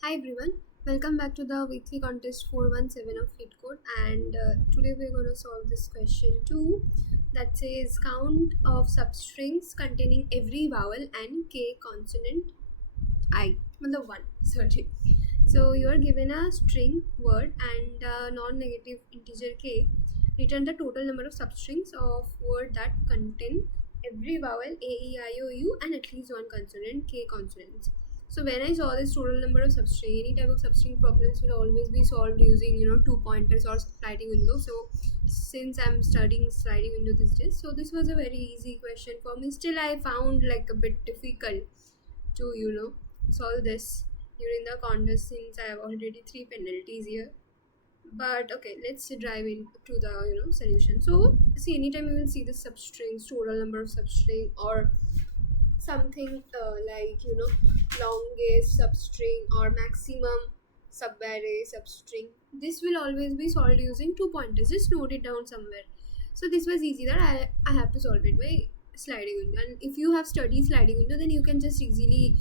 Hi everyone, welcome back to the weekly contest 417 of Leetcode, and today we're going to solve this question 2 that says count of substrings containing every vowel and k consonant I. The one, sorry. So you are given a string word and a non-negative integer k. Return the total number of substrings of word that contain every vowel a, e, I, o, u and at least one consonant k consonants. So when I saw this total number of substring, any type of substring problems will always be solved using two pointers or sliding window. So since I'm studying sliding window these days, so this was a very easy question for me. Still I found like a bit difficult to solve this during the contest since I have already 3 penalties here. But okay, let's dive into the solution. So see, anytime you will see the substrings, total number of substring or something longest substring or maximum subarray substring, this will always be solved using 2 pointers. Just note it down somewhere. So this was easy that I have to solve it by sliding window, and if you have studied sliding window then you can just easily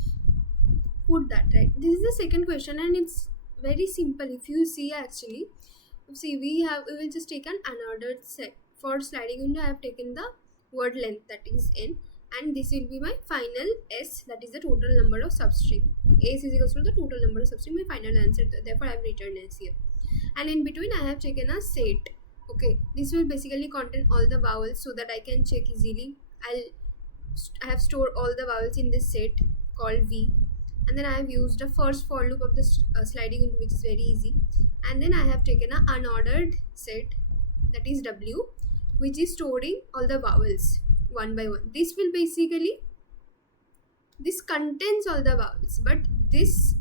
put that, right? This is the second question and it's very simple. If you see, actually see, we will just take an unordered set. For sliding window I have taken the word length, that is n, and this will be my final s, that is the total number of substring. S is equal to the total number of substring, my final answer. Therefore I have written s here, and in between I have taken a set. Okay, this will basically contain all the vowels so that I can check easily. I have stored all the vowels in this set called v, and then I have used the first for loop of the sliding window, which is very easy, and then I have taken an unordered set, that is w, which is storing all the vowels one by one. This contains all the vowels, but this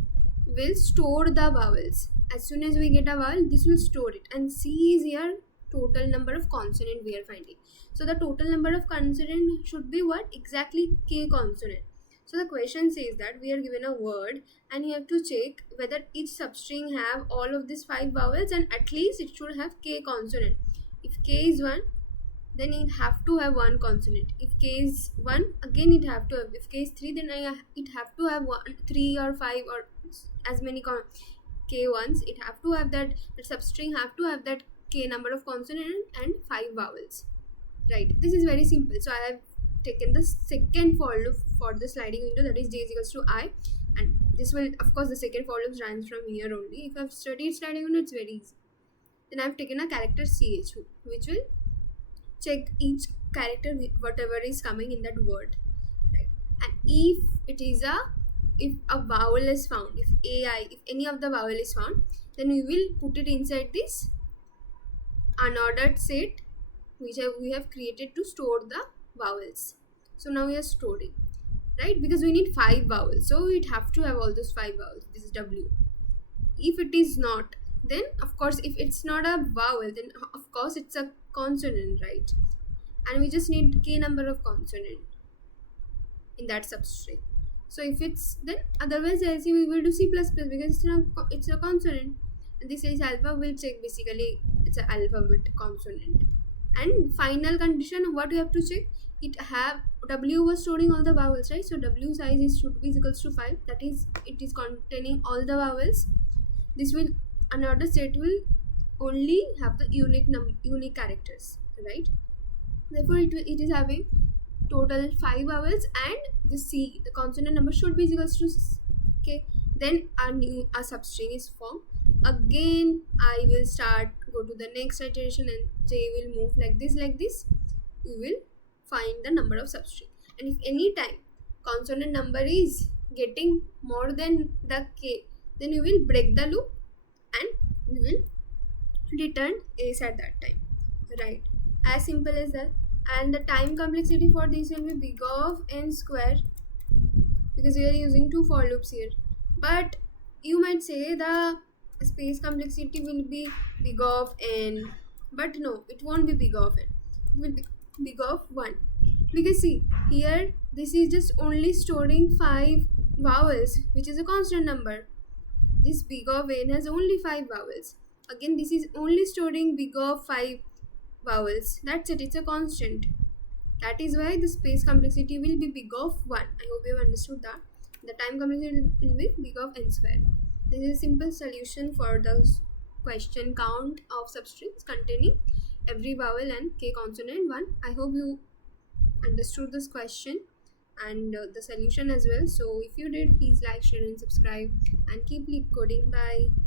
will store the vowels. As soon as we get a vowel, this will store it, and c is here total number of consonant we are finding. So the total number of consonant should be what? Exactly k consonant. So the question says that we are given a word and you have to check whether each substring have all of these 5 vowels and at least it should have k consonant. If k is 1, then it have to have one consonant. If k is 1, again it have to have. If k is 3, then it have to have 3 or 5 or as many k ones. It have to have that, the substring have to have that k number of consonant and 5 vowels. Right, this is very simple. So I have taken the second for loop for the sliding window, that is j is equals to I, and this will, of course, the second for loop runs from here only. If I've studied sliding window, it's very easy. Then I've taken a character ch, which will check each character whatever is coming in that word, right? And if a vowel is found, if any of the vowel is found, then we will put it inside this unordered set which we have created to store the vowels. So now we are storing, right? Because we need 5 vowels, so it have to have all those 5 vowels. This is w. If it is not, then of course, if it's not a vowel, then of course it's a consonant, right? And we just need k number of consonant in that substring. So if it's, then otherwise I see we will do c++ because it's a consonant, and this is alpha. Will check basically it's an alphabet consonant. And final condition, what we have to check, it have w was storing all the vowels, right? So w size should be equals to 5, that is it is containing all the vowels. This will, another set will only have the unique characters, right? Therefore it is having total 5 vowels, and the c, the consonant number, should be equals to k. Then a substring is formed. Again I will go to the next iteration, and j will move like this. We will find the number of substring, and if any time consonant number is getting more than the k, then we will break the loop and we will return s at that time, right? As simple as that. And the time complexity for this will be big of n square, because we are using 2 for loops here. But you might say the space complexity will be big of n, but no, it won't be big of n, it will be big of 1, because see here this is just only storing 5 vowels, which is a constant number. This big of n has only 5 vowels. Again, this is only storing big of 5 vowels. That's it, it's a constant. That is why the space complexity will be big of 1. I hope you have understood that. The time complexity will be big of n square. This is a simple solution for the question count of substrings containing every vowel and k consonant 1. I hope you understood this question and the solution as well. So if you did, please like, share and subscribe and keep Leetcoding. Bye.